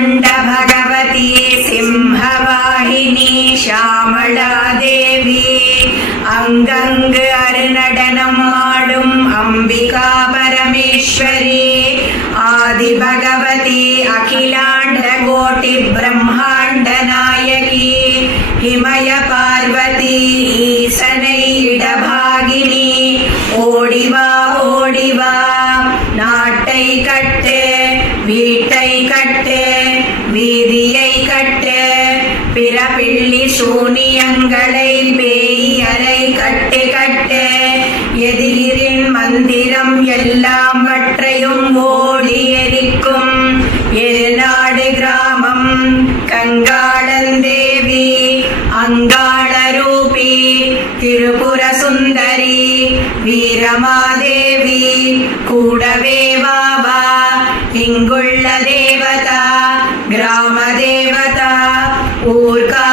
அண்ட பகவதி சிம்ஹவாகினி ஷாமளா தேவி அங்கங்கு அருநடனம் ஆடும் அம்பிகா பரமேஸ்வரி ஆதி பகவதி அகிலாண்ட கோட்டி பிரம்மாண்ட நாயகி ஹிமய பார்வதி ஈசனை இடபாகினி ஓடிவா ஓடிவா நாட்டை கட்டு வீட்டை கட்டு வீதியை கட்டு பிறப்பிள்ளி சூனியங்களை பேயரை கட்டு கட்டு எதிரின் மந்திரம் எல்லாம் வற்றையும் ஓடி எரிக்கும் எருநாடு கிராமம் கங்காளந்தேவி அங்காள ரூபி திரிபுர சுந்தரி வீரமாதேவி கூடவே வாவா இங்குள்ள தேவதா கிராம தேவதா ஊர்கா